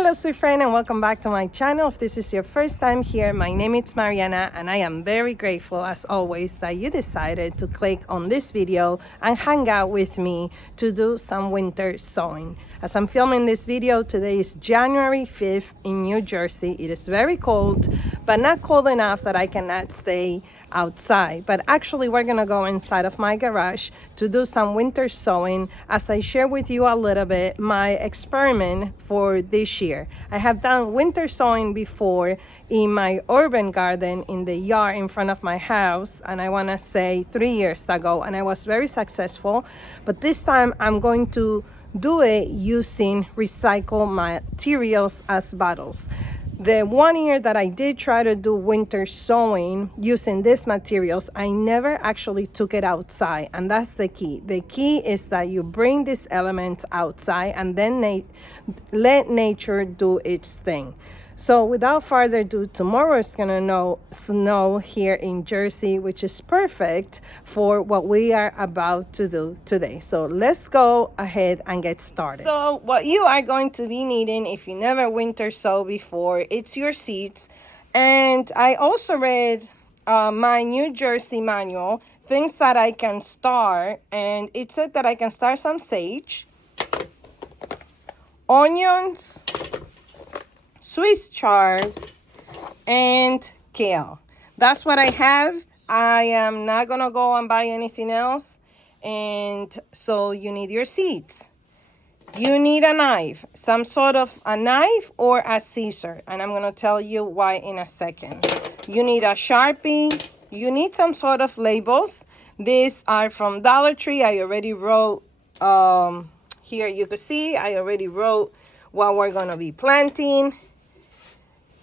Hello sweet friend, and welcome back to my channel. If this is your first time here, my name is Mariana and I am very grateful as always that you decided to click on this video and hang out with me to do some winter sowing. As I'm filming this video, today is January 5th in New Jersey. It is very cold, but not cold enough that I cannot stay outside. But actually we're gonna go inside of my garage to do some winter sowing as I share with you a little bit my experiment for this year. I have done winter sowing before in my urban garden in the yard in front of my house, and I want to say 3 years ago, and I was very successful. But this time I'm going to do it using recycled materials as bottles. The 1 year that I did try to do winter sowing using these materials, I never actually took it outside, and that's the key. The key is that you bring these elements outside and then let nature do its thing. So without further ado, tomorrow is gonna snow here in Jersey, which is perfect for what we are about to do today. So let's go ahead and get started. So what you are going to be needing, if you never winter sow before, it's your seeds. And I also read my New Jersey manual, things that I can start, and it said that I can start some sage, onions, Swiss chard, and kale. That's what I have. I am not gonna go and buy anything else. And so you need your seeds. You need a knife, some sort of a knife or a scissor, and I'm gonna tell you why in a second. You need a Sharpie. You need some sort of labels. These are from Dollar Tree. I already wrote, here you can see, I already wrote what we're gonna be planting.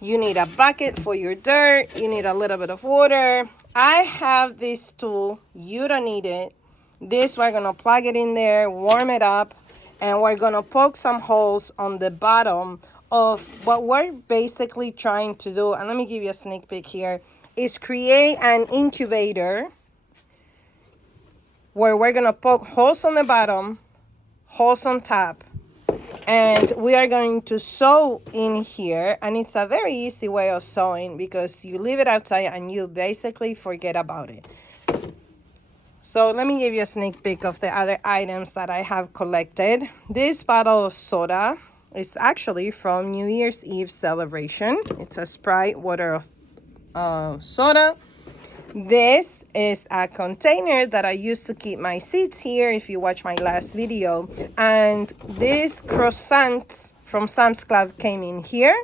You need a bucket for your dirt. You need a little bit of water. I have this tool. You don't need it. This, we're gonna plug it in there, warm it up, and we're gonna poke some holes on the bottom of what we're basically trying to do. And let me give you a sneak peek here, is create an incubator where we're gonna poke holes on the bottom, holes on top, and we are going to sow in here. And it's a very easy way of sowing because you leave it outside and you basically forget about it. So let me give you a sneak peek of the other items that I have collected. This bottle of soda is actually from New Year's Eve celebration. It's a Sprite water of soda. This is a container that I used to keep my seeds here, if you watch my last video. And these croissants from Sam's Club came in here.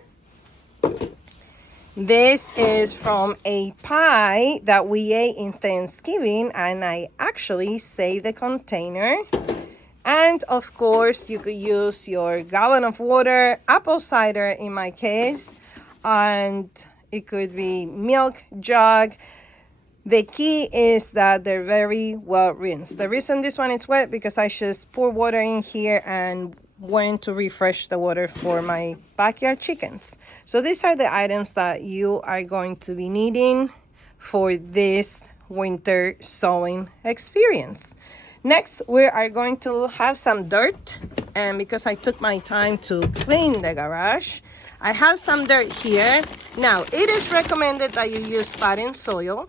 This is from a pie that we ate in Thanksgiving, and I actually saved the container. And of course, you could use your gallon of water, apple cider in my case, and it could be milk jug. The key is that they're very well rinsed. The reason this one is wet because I just pour water in here and went to refresh the water for my backyard chickens. So these are the items that you are going to be needing for this winter sowing experience. Next, we are going to have some dirt, and because I took my time to clean the garage, I have some dirt here. Now, it is recommended that you use potting soil.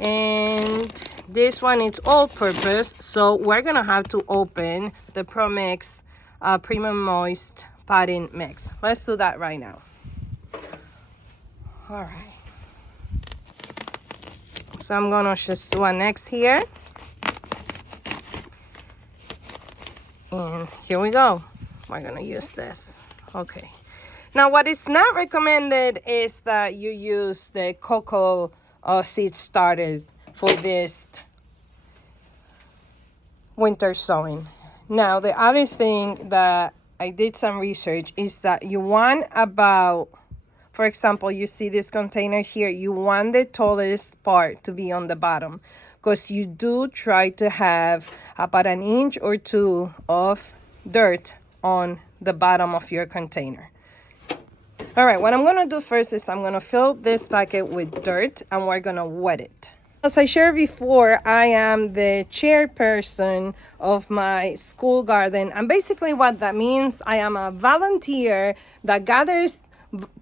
And this one is all-purpose, so we're gonna have to open the ProMix Premium Moist Potting Mix. Let's do that right now. All right. So I'm gonna just do a next here. And here we go. We're gonna use this. Okay. Now, what is not recommended is that you use the cocoa seed started for this winter sowing. Now, the other thing that I did some research is that you want about, for example, you see this container here, you want the tallest part to be on the bottom because you do try to have about 1 inch or 2 of dirt on the bottom of your container. All right, what I'm gonna do first is I'm gonna fill this bucket with dirt and we're gonna wet it. As I shared before, I am the chairperson of my school garden. And basically what that means, I am a volunteer that gathers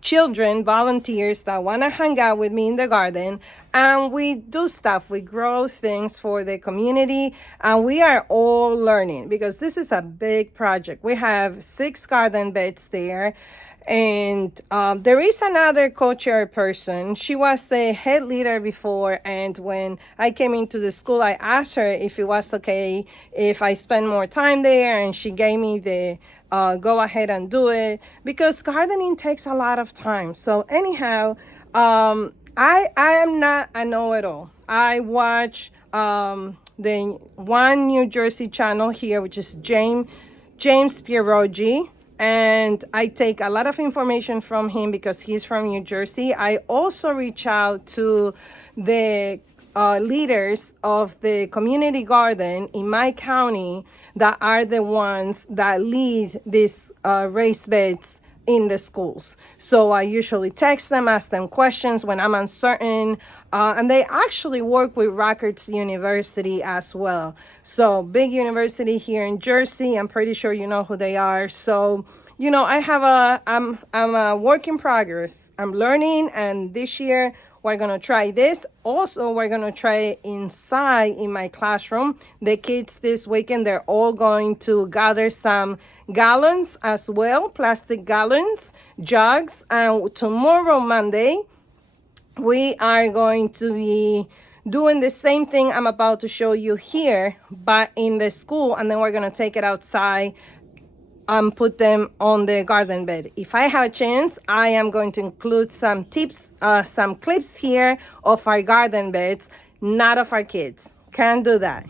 children, volunteers that want to hang out with me in the garden. And we do stuff. We grow things for the community. And we are all learning because this is a big project. We have 6 garden beds there. And there is another co-chair person. She was the head leader before, and when I came into the school, I asked her if it was okay if I spend more time there, and she gave me the go ahead and do it, because gardening takes a lot of time. So anyhow, I am not a know-it-all. I watch the one New Jersey channel here, which is James Pierogi. And I take a lot of information from him because he's from New Jersey. I also reach out to the leaders of the community garden in my county that are the ones that lead these raised beds in the schools. So I usually text them, ask them questions when I'm uncertain. And they actually work with Rutgers University as well. So big university here in Jersey. I'm pretty sure you know who they are. So, you know, I'm a work in progress. I'm learning, and this year we're gonna try this. Also, we're gonna try it inside in my classroom. The kids this weekend, they're all going to gather some gallons as well, plastic gallons, jugs. And tomorrow, Monday, we are going to be doing the same thing I'm about to show you here, but in the school, and then we're gonna take it outside and put them on the garden bed. If I have a chance, I am going to include some tips, some clips here of our garden beds, not of our kids. Can't do that.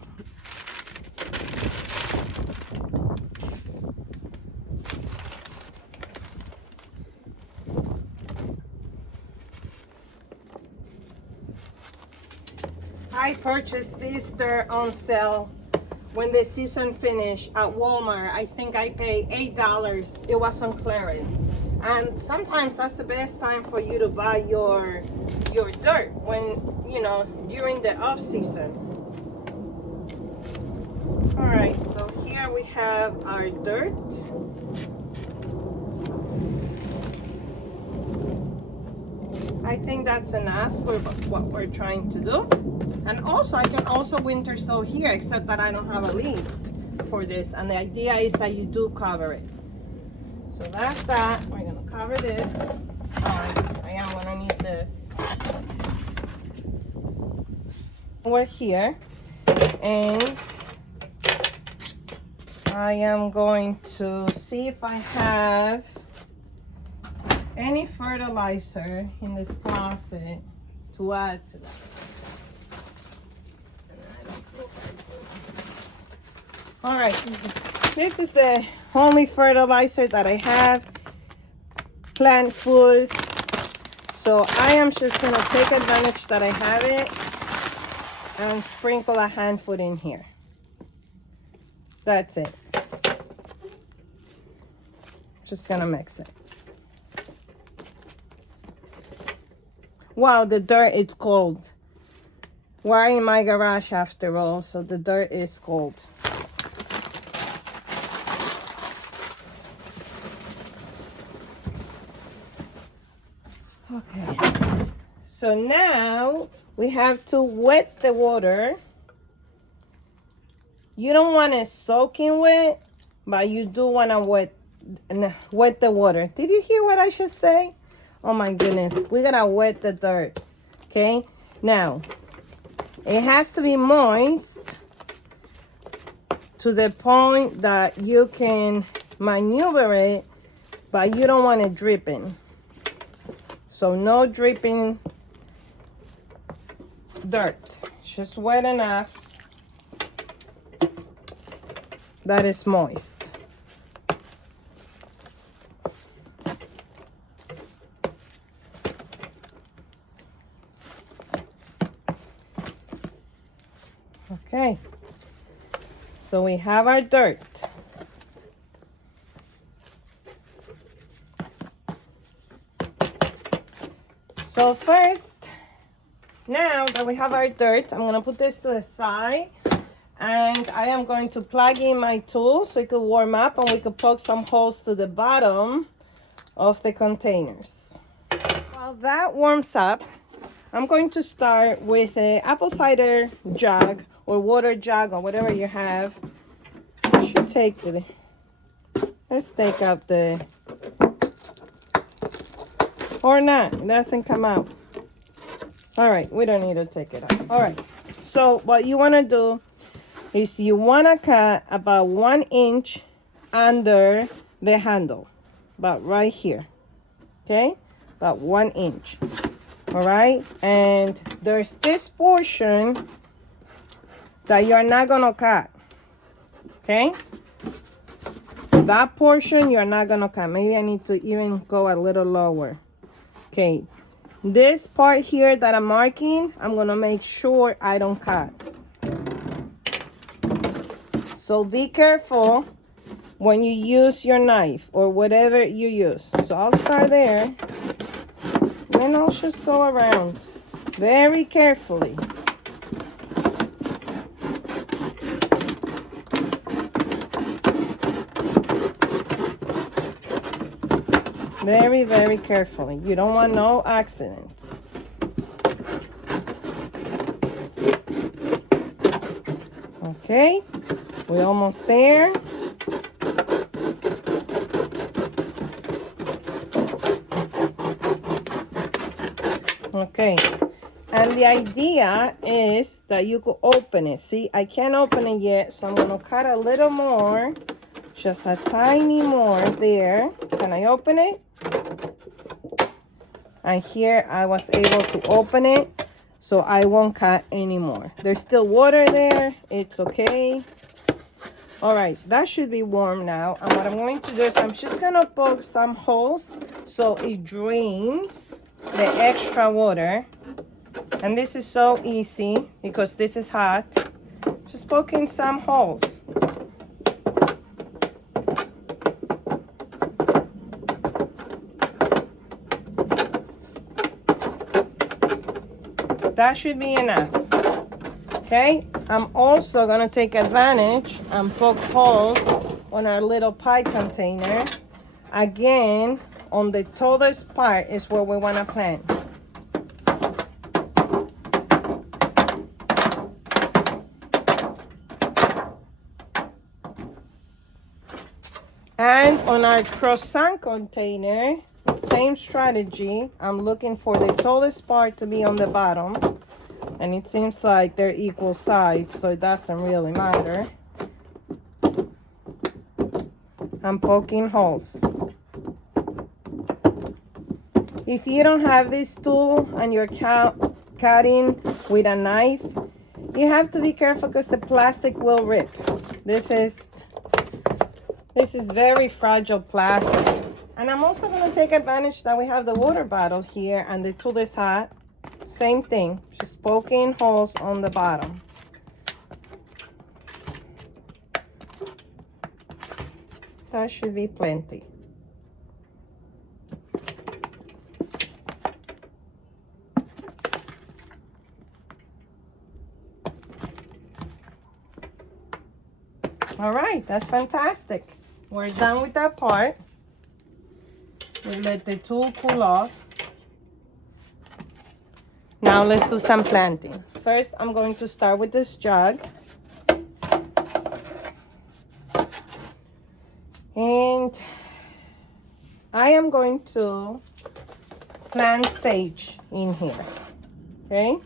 I purchased this dirt on sale when the season finished at Walmart. I think I paid $8. It was on clearance. And sometimes that's the best time for you to buy your dirt, when, you know, during the off season. All right, so here we have our dirt. I think that's enough for what we're trying to do. And also, I can also winter sow here, except that I don't have a leaf for this. And the idea is that you do cover it. So that's that. We're gonna cover this. I am gonna need this. We're here, and I am going to see if I have any fertilizer in this closet to add to that. All right, this is the only fertilizer that I have, plant food. So I am just gonna take advantage that I have it and sprinkle a handful in here. That's it. Just gonna mix it. Wow, the dirt is cold. We're in my garage after all, so the dirt is cold. Okay, so now we have to wet the water. You don't want it soaking wet, but you do want to wet the water. Did you hear what I should say? Oh my goodness, we're gonna wet the dirt. Okay, now it has to be moist to the point that you can maneuver it, but you don't want it dripping. So no dripping dirt, just wet enough that is moist. Okay, so we have our dirt. So first, Now that we have our dirt, I'm gonna put this to the side, and I am going to plug in my tool so it could warm up and we could poke some holes to the bottom of the containers. While that warms up, I'm going to start with an apple cider jug or water jug or whatever you have. I should take the, let's take out the, or not, it doesn't come out. All right, we don't need to take it out. All right, so what you want to do is you want to cut about 1 inch under the handle, about right here, okay? About 1 inch, all right? And there's this portion that you're not gonna cut, okay? That portion you're not gonna cut. Maybe I need to even go a little lower. Okay, this part here that I'm marking, I'm gonna make sure I don't cut. So be careful when you use your knife or whatever you use. So I'll start there, then I'll just go around very carefully. Very, very carefully. You don't want no accidents. Okay, we're almost there. Okay, and the idea is that you could open it. See, I can't open it yet, so I'm gonna cut a little more, just a tiny more there. Can I open it? And here I was able to open it, so I won't cut anymore. There's still water there, it's okay. All right, that should be warm now. And what I'm going to do is I'm just gonna poke some holes so it drains the extra water. And this is so easy because this is hot. Just poking some holes. That should be enough. Okay, I'm also gonna take advantage and poke holes on our little pie container. Again, on the tallest part is where we wanna plant. And on our croissant container, same strategy. I'm looking for the tallest part to be on the bottom. And it seems like they're equal sides, so it doesn't really matter. I'm poking holes. If you don't have this tool and you're cutting with a knife, you have to be careful because the plastic will rip. This is very fragile plastic. And I'm also going to take advantage that we have the water bottle here and the tool is hot. Same thing, just poking holes on the bottom. That should be plenty. All right, that's fantastic. We're done with that part. We let the tool cool off. Now let's do some planting. First, I'm going to start with this jug. And I am going to plant sage in here. Okay?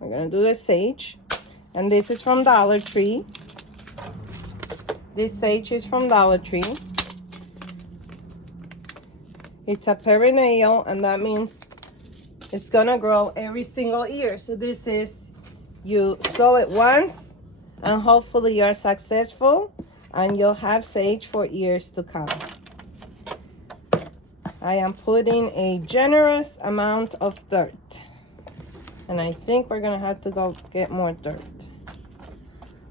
We're gonna do the sage. And this is from Dollar Tree. This sage is from Dollar Tree. It's a perennial, and that means it's gonna grow every single year. So this is, you sow it once, and hopefully you're successful, and you'll have sage for years to come. I am putting a generous amount of dirt. And I think we're gonna have to go get more dirt.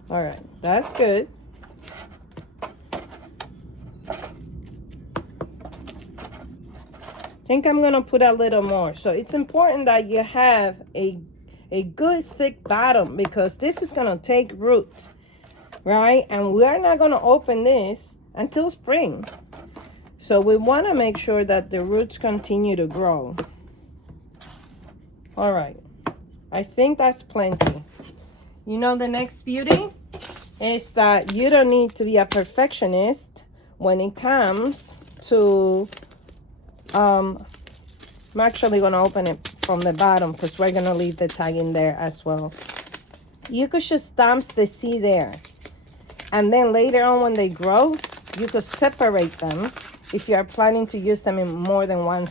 All right, that's good. I think I'm gonna put a little more. So it's important that you have a a good thick bottom because this is gonna take root, right? And we are not gonna open this until spring. So we wanna make sure that the roots continue to grow. All right, I think that's plenty. You know, the next beauty is that you don't need to be a perfectionist when it comes to, I'm actually gonna open it from the bottom because we're gonna leave the tag in there as well. You could just dump the seed there. And then later on when they grow, you could separate them if you are planning to use them in more than one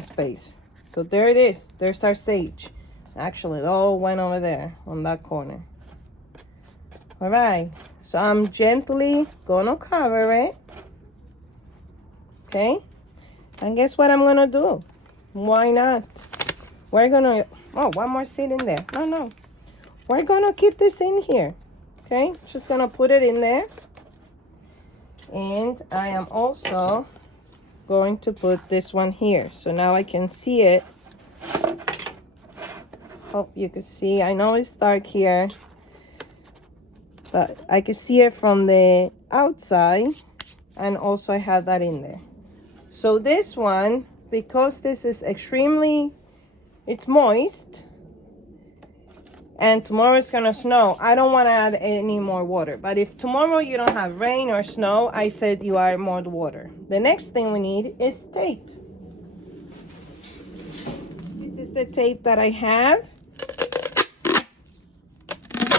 space. So there it is, there's our sage. Actually, it all went over there on that corner. All right, so I'm gently gonna cover it. Okay, and guess what I'm gonna do? Why not? We're gonna, oh, one more seed in there. No, we're gonna keep this in here. Okay, just gonna put it in there. And I am also going to put this one here. So now I can see it. Hope you can see. I know it's dark here, but I can see it from the outside. And also I have that in there. So this one, because this is extremely, it's moist, and tomorrow it's gonna snow, I don't want to add any more water. But if tomorrow you don't have rain or snow, I said you add more water. The next thing we need is tape. This is the tape that I have.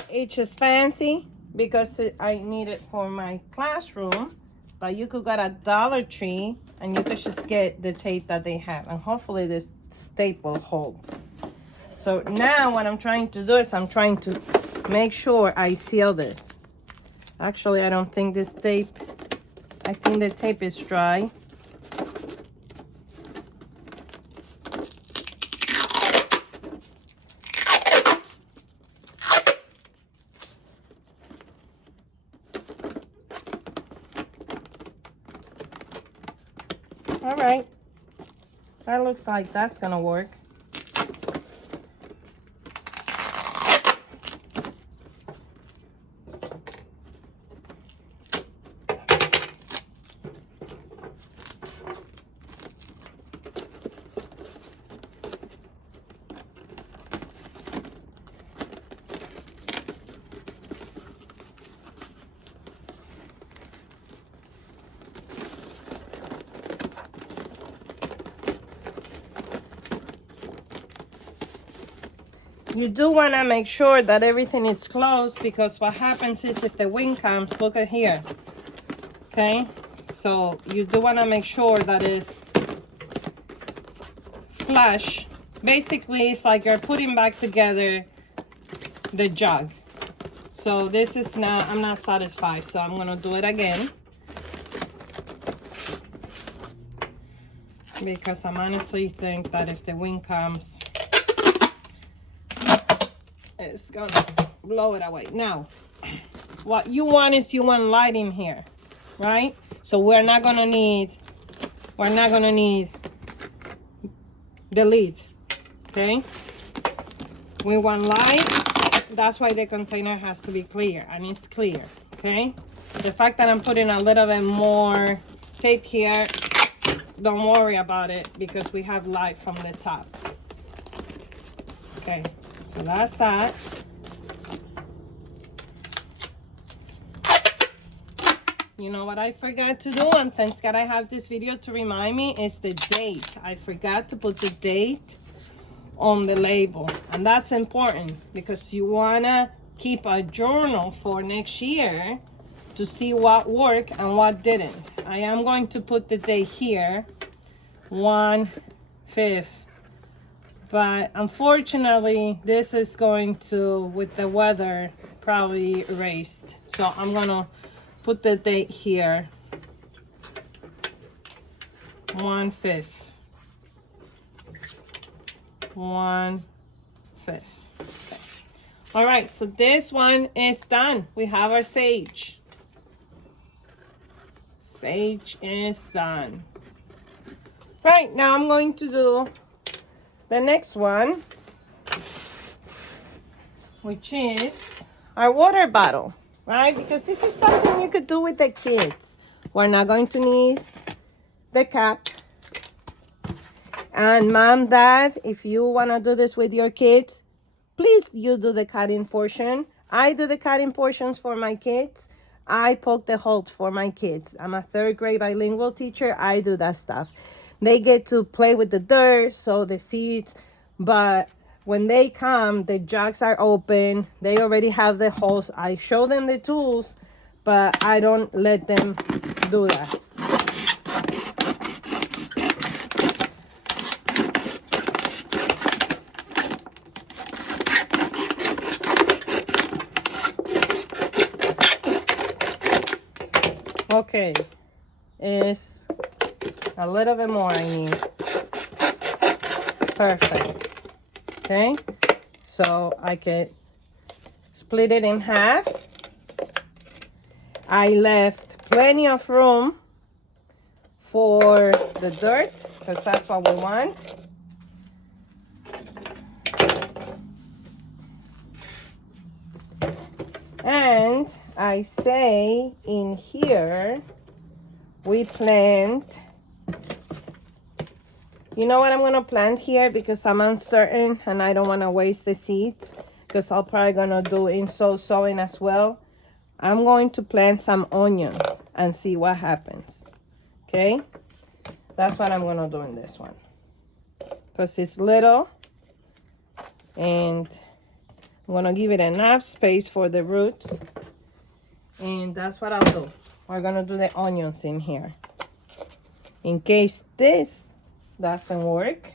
It's just fancy because I need it for my classroom, but you could go to Dollar Tree and you could just get the tape that they have, and hopefully this tape will hold. So now what I'm trying to do is I'm trying to make sure I seal this. Actually, I don't think this tape, I think the tape is dry. All right, that looks like that's gonna work. You do want to make sure that everything is closed, because what happens is if the wind comes, look at here, okay? So you do want to make sure that it's flush. Basically, it's like you're putting back together the jug. So this is now, I'm not satisfied, so I'm going to do it again. Because I honestly think that if the wind comes, it's gonna blow it away. Now, what you want is you want light in here, right? So we're not gonna need the lid, okay? We want light. That's why the container has to be clear, and it's clear, okay? The fact that I'm putting a little bit more tape here, don't worry about it, because we have light from the top. Okay, so that's that. You know what I forgot to do, and thanks God I have this video to remind me, is the date. I forgot to put the date on the label, and that's important because you wanna keep a journal for next year to see what worked and what didn't. I am going to put the date here, 1/5, but unfortunately this is going to, with the weather, probably erased. So I'm gonna put the date here, 1/5, 1/5. Okay. All right, so this one is done. We have our sage. Sage is done. Right, now I'm going to do the next one, which is our water bottle, right? Because this is something you could do with the kids. We're not going to need the cap. And mom, dad, if you want to do this with your kids, please you do the cutting portion. I do the cutting portions for my kids. I poke the holes for my kids. I'm a 3rd grade bilingual teacher. I do that stuff. They get to play with the dirt, sow the seeds, but when they come, the jugs are open. They already have the holes. I show them the tools, but I don't let them do that. Okay, is a little bit more I need. Perfect. Okay, so I could split it in half. I left plenty of room for the dirt because that's what we want. And I say in here, we plant, you know what I'm gonna plant here because I'm uncertain and I don't wanna waste the seeds because I'm probably gonna do in sowing as well. I'm going to plant some onions and see what happens, okay? That's what I'm gonna do in this one because it's little and I'm gonna give it enough space for the roots, and that's what I'll do. We're gonna do the onions in here. In case this doesn't work,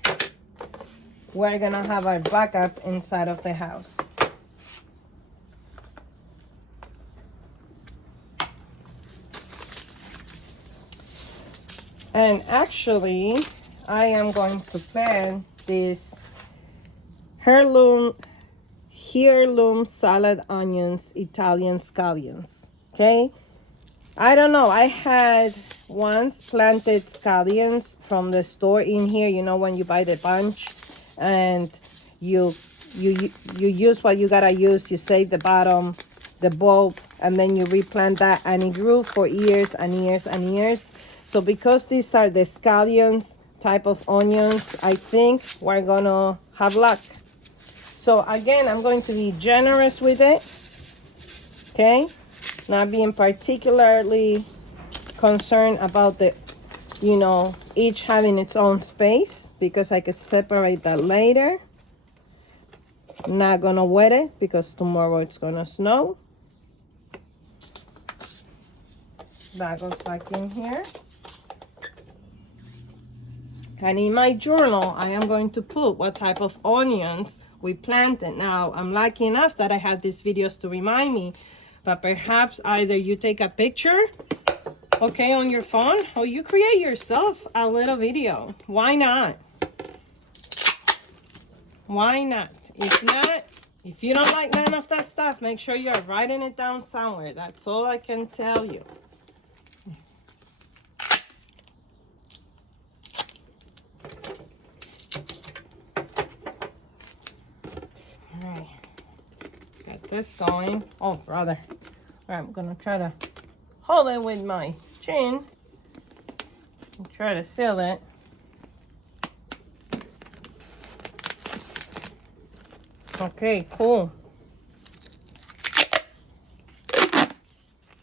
we're gonna have our backup inside of the house. And actually, I am going to plant this heirloom salad onions, Italian scallions, okay? I don't know, I had once planted scallions from the store in here, you know, when you buy the bunch and you use what you gotta use, you save the bottom, the bulb, and then you replant that, and it grew for years and years and years. So because these are the scallions type of onions, I think we're gonna have luck. So again, I'm going to be generous with it, okay? Not being particularly concerned about the, you know, each having its own space because I can separate that later. Not gonna wet it because tomorrow it's gonna snow. That goes back in here. And in my journal, I am going to put what type of onions we planted. Now, I'm lucky enough that I have these videos to remind me, but perhaps either you take a picture, okay, on your phone, or you create yourself a little video. Why not? Why not? If not, if you don't like none of that stuff, make sure you're writing it down somewhere. That's all I can tell you. This going. Oh, brother. All right, I'm gonna try to hold it with my chin and try to seal it. Okay, cool.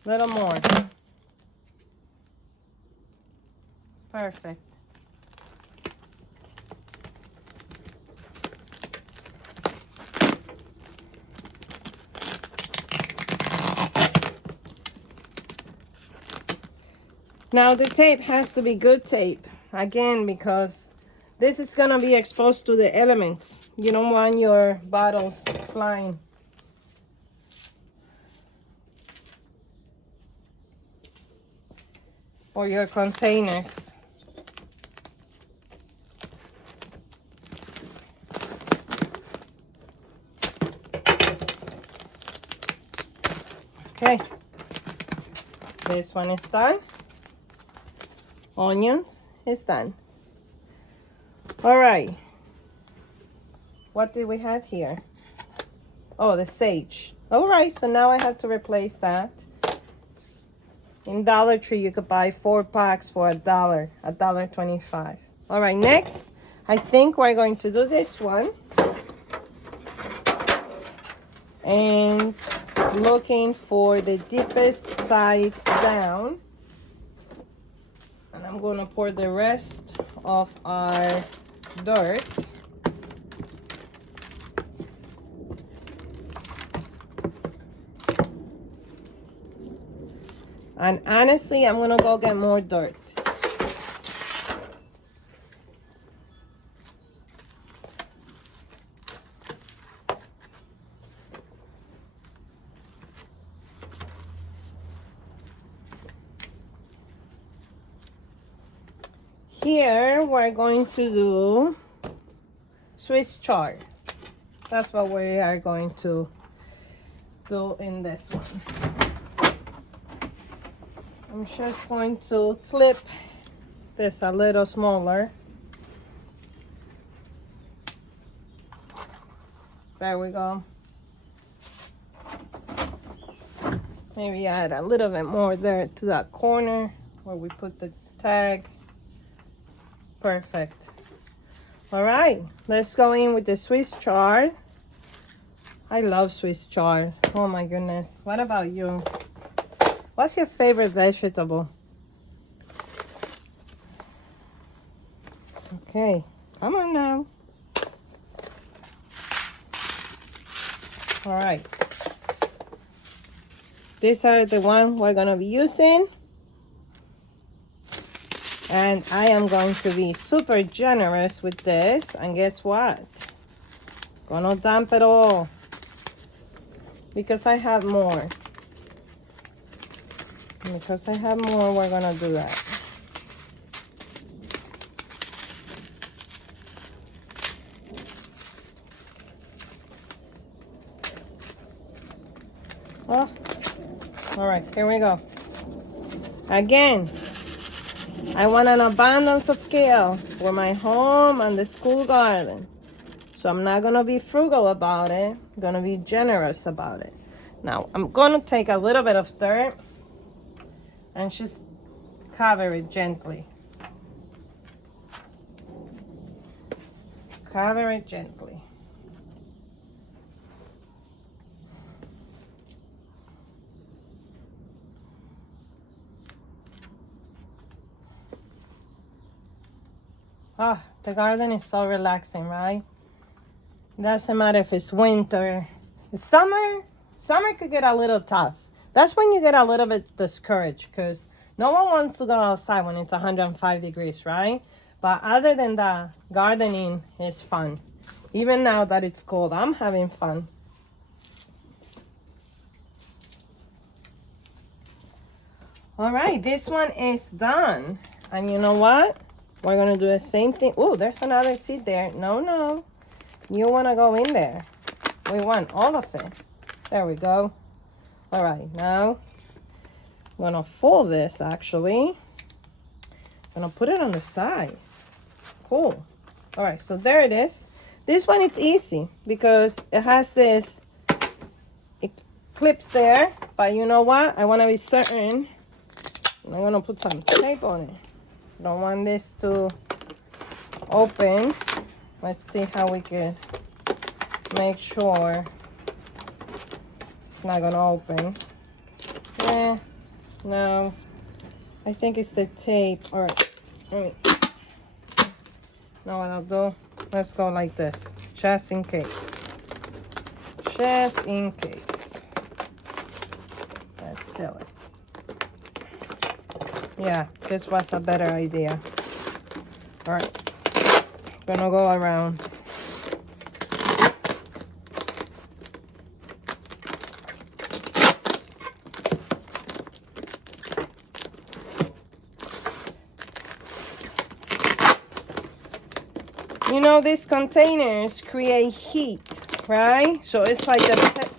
Little more. Perfect. Now the tape has to be good tape, again, because this is gonna be exposed to the elements. You don't want your bottles flying. Or your containers. Okay, this one is done. Onions is done. All right, what do we have here? Oh, the sage. All right, so now I have to replace that. In Dollar Tree, you could buy 4 packs for $1.25. All right, next, I think we're going to do this one. And looking for the deepest side down. And I'm gonna pour the rest of our dirt. And honestly, I'm gonna go get more dirt. Here, we're going to do Swiss chard. That's what we are going to do in this one. I'm just going to clip this a little smaller. There we go. Maybe add a little bit more there to that corner where we put the tag. Perfect. All right, let's go in with the Swiss chard. I love Swiss chard. Oh my goodness. What about you? What's your favorite vegetable? Okay, come on now. All right. These are the ones we're gonna be using. And I am going to be super generous with this. And guess what? Gonna dump it all. Because I have more. Because I have more, we're gonna do that. Oh, all right, here we go. Again, I want an abundance of kale for my home and the school garden. So I'm not gonna be frugal about it. I'm gonna be generous about it. Now, I'm gonna take a little bit of dirt and just cover it gently. Just cover it gently. Ah, the garden is so relaxing, right? Doesn't matter if it's winter. Summer could get a little tough. That's when you get a little bit discouraged because no one wants to go outside when it's 105 degrees, right? But other than that, gardening is fun. Even now that it's cold, I'm having fun. All right, this one is done. And you know what? We're gonna do the same thing. Oh, there's another seed there. No. You wanna go in there. We want all of it. There we go. All right, now I'm gonna fold this actually. I'm gonna put it on the side. Cool. All right, so there it is. This one, it's easy because it has this, it clips there, but you know what? I wanna be certain. I'm gonna put some tape on it. Don't want this to open. Let's see how we can make sure it's not gonna open. No, I think it's the tape. All right, now what I'll do, let's go like this, just in case. Just in case. Let's seal it. Yeah, this was a better idea. All right, gonna go around. You know, these containers create heat, right? So it's like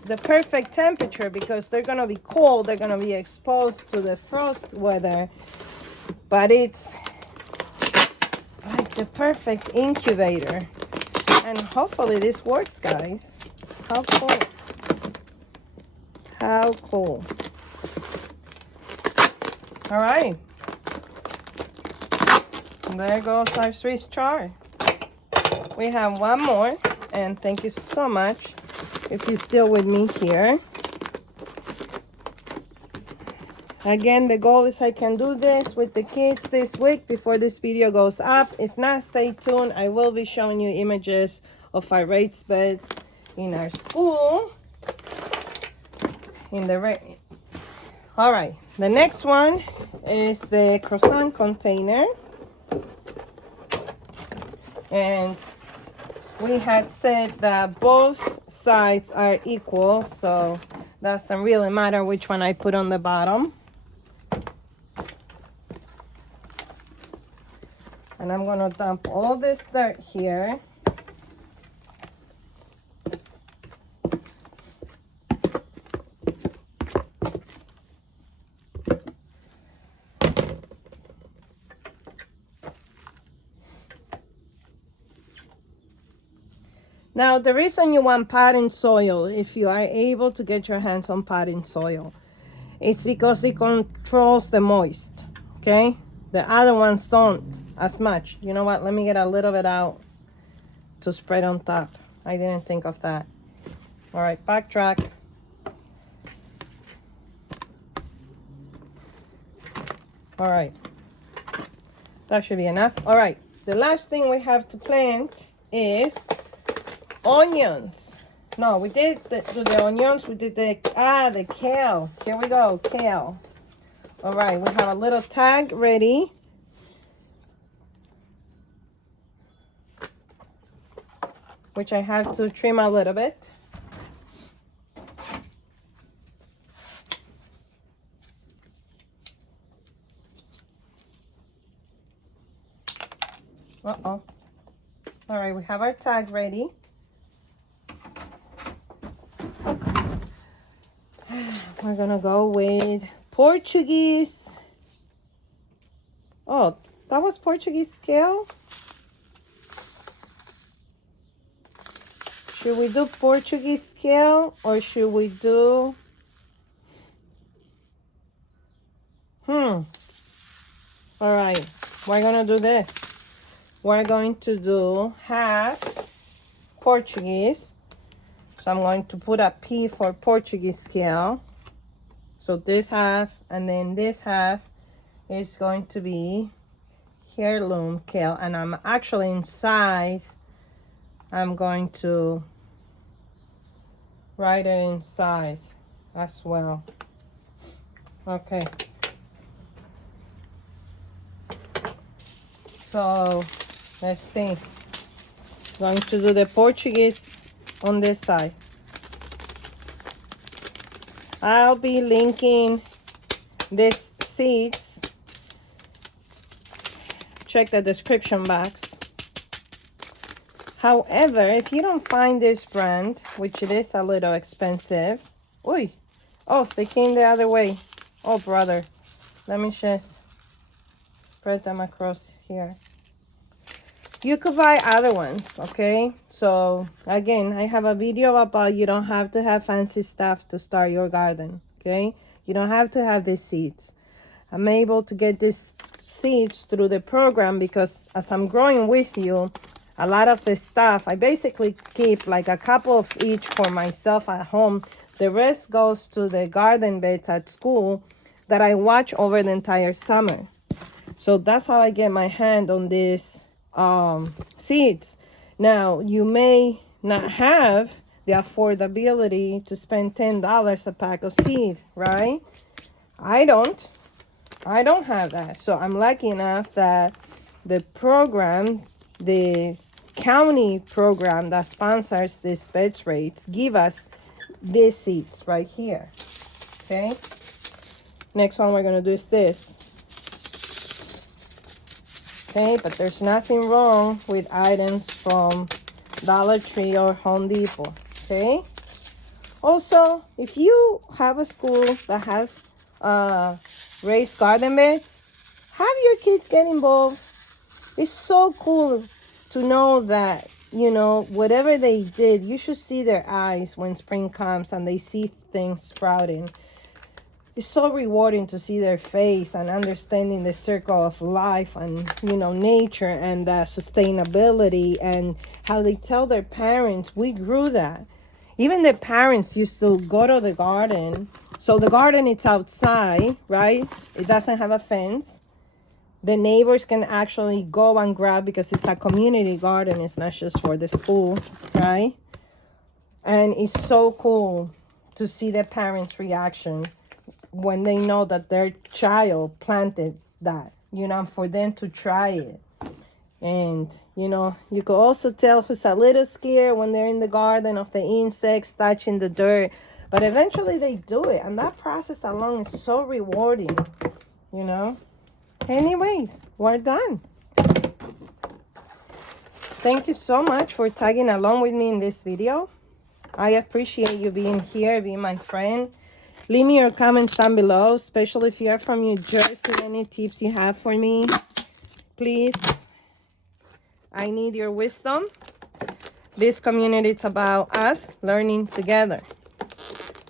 the perfect temperature because they're gonna be cold, they're gonna be exposed to the frost weather, but it's like the perfect incubator. And hopefully this works, guys. How cool. How cool. All right. There goes our Swiss chard. We have one more, and thank you so much if you're still with me here. Again, the goal is I can do this with the kids this week before this video goes up. If not, stay tuned. I will be showing you images of our raised beds in our school. All right, the next one is the croissant container. And we had said that both sides are equal, so that doesn't really matter which one I put on the bottom. And I'm gonna dump all this dirt here. Now, the reason you want potting soil, if you are able to get your hands on potting soil, it's because it controls the moist, okay? The other ones don't as much. You know what? Let me get a little bit out to spread on top. I didn't think of that. All right, backtrack. All right. That should be enough. All right. The last thing we have to plant is onions. No, we did the onions. We did the kale. Here we go, kale. All right, we have a little tag ready. Which I have to trim a little bit. Uh-oh. All right, we have our tag ready. We're gonna go with Portuguese. Oh, that was Portuguese kale? Should we do Portuguese kale or should we do... All right, we're gonna do this. We're going to do half Portuguese. So I'm going to put a P for Portuguese kale. So this half and then this half is going to be heirloom kale. And I'm actually inside, I'm going to write it inside as well. Okay. So let's see. Going to do the Portuguese on this side. I'll be linking these seeds. Check the description box. However, if you don't find this brand, which it is a little expensive. Uy. Oh, they came the other way. Oh, brother. Let me just spread them across here. You could buy other ones, okay? So, again, I have a video about you don't have to have fancy stuff to start your garden, okay? You don't have to have these seeds. I'm able to get these seeds through the program because as I'm growing with you, a lot of the stuff, I basically keep like a couple of each for myself at home. The rest goes to the garden beds at school that I watch over the entire summer. So that's how I get my hand on these seeds. Now, you may not have the affordability to spend $10 a pack of seed, right? I don't have that. So I'm lucky enough that the program, the county program that sponsors these beds rates, give us these seeds right here. Okay. Next one we're gonna do is this. Okay, but there's nothing wrong with items from Dollar Tree or Home Depot. Okay. Also, if you have a school that has raised garden beds, have your kids get involved. It's so cool to know that you know, whatever they did, you should see their eyes when spring comes and they see things sprouting. It's so rewarding to see their face and understanding the circle of life and, you know, nature and sustainability, and how they tell their parents, we grew that. Even the parents used to go to the garden. So the garden, it's outside, right? It doesn't have a fence. The neighbors can actually go and grab, because it's a community garden. It's not just for the school, right? And it's so cool to see the parents' reaction when they know that their child planted that, you know, for them to try it. And, you know, you could also tell who's a little scared when they're in the garden of the insects touching the dirt. But eventually they do it. And that process alone is so rewarding, you know. Anyways, we're done. Thank you so much for tagging along with me in this video. I appreciate you being here, being my friend. Leave me your comments down below, especially if you are from New Jersey. Any tips you have for me, please. I need your wisdom. This community is about us learning together.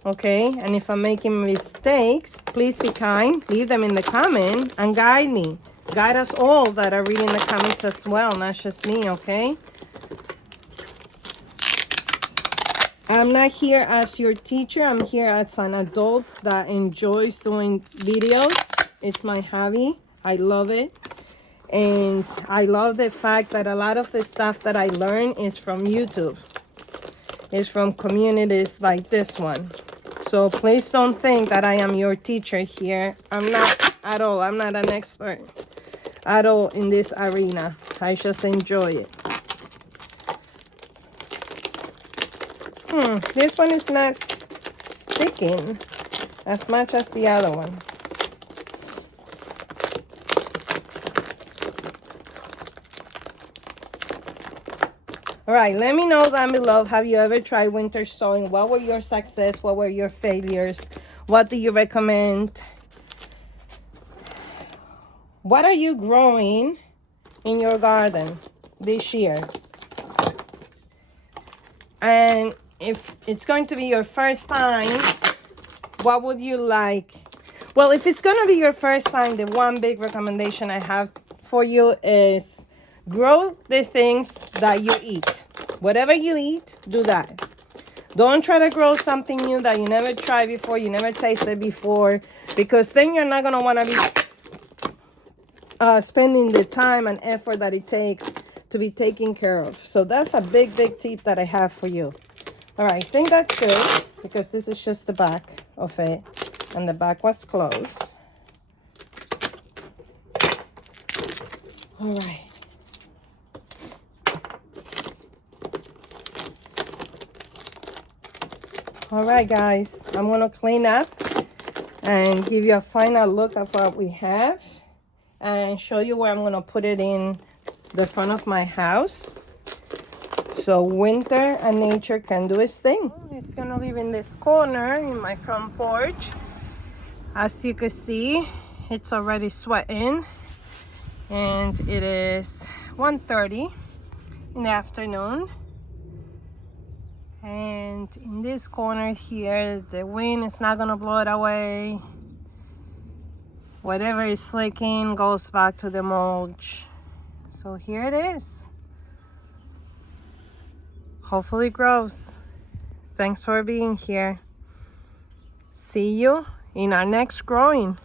Okay, and if I'm making mistakes, please be kind. Leave them in the comment and guide me. Guide us all that are reading the comments as well, not just me, okay? I'm not here as your teacher. I'm here as an adult that enjoys doing videos. It's my hobby. I love it. And I love the fact that a lot of the stuff that I learn is from YouTube. It's from communities like this one. So please don't think that I am your teacher here. I'm not at all. I'm not an expert at all in this arena. I just enjoy it. This one is not sticking as much as the other one. All right, let me know down below, have you ever tried winter sowing? What were your success? What were your failures? What do you recommend? What are you growing in your garden this year? And if it's going to be your first time, what would you like? Well, if it's going to be your first time, the one big recommendation I have for you is grow the things that you eat. Whatever you eat, do that. Don't try to grow something new that you never tried before, you never tasted before, because then you're not going to want to be spending the time and effort that it takes to be taken care of. So that's a big tip that I have for you. All right, I think that's good, because this is just the back of it, and the back was closed. All right. All right, guys, I'm going to clean up and give you a final look at what we have and show you where I'm going to put it in the front of my house, so winter and nature can do its thing. It's going to live in this corner in my front porch. As you can see, it's already sweating, and it is 1:30 in the afternoon. And in this corner here, the wind is not gonna blow it away. Whatever is slicking goes back to the mulch. So here it is. Hopefully it grows. Thanks for being here. See you in our next growing.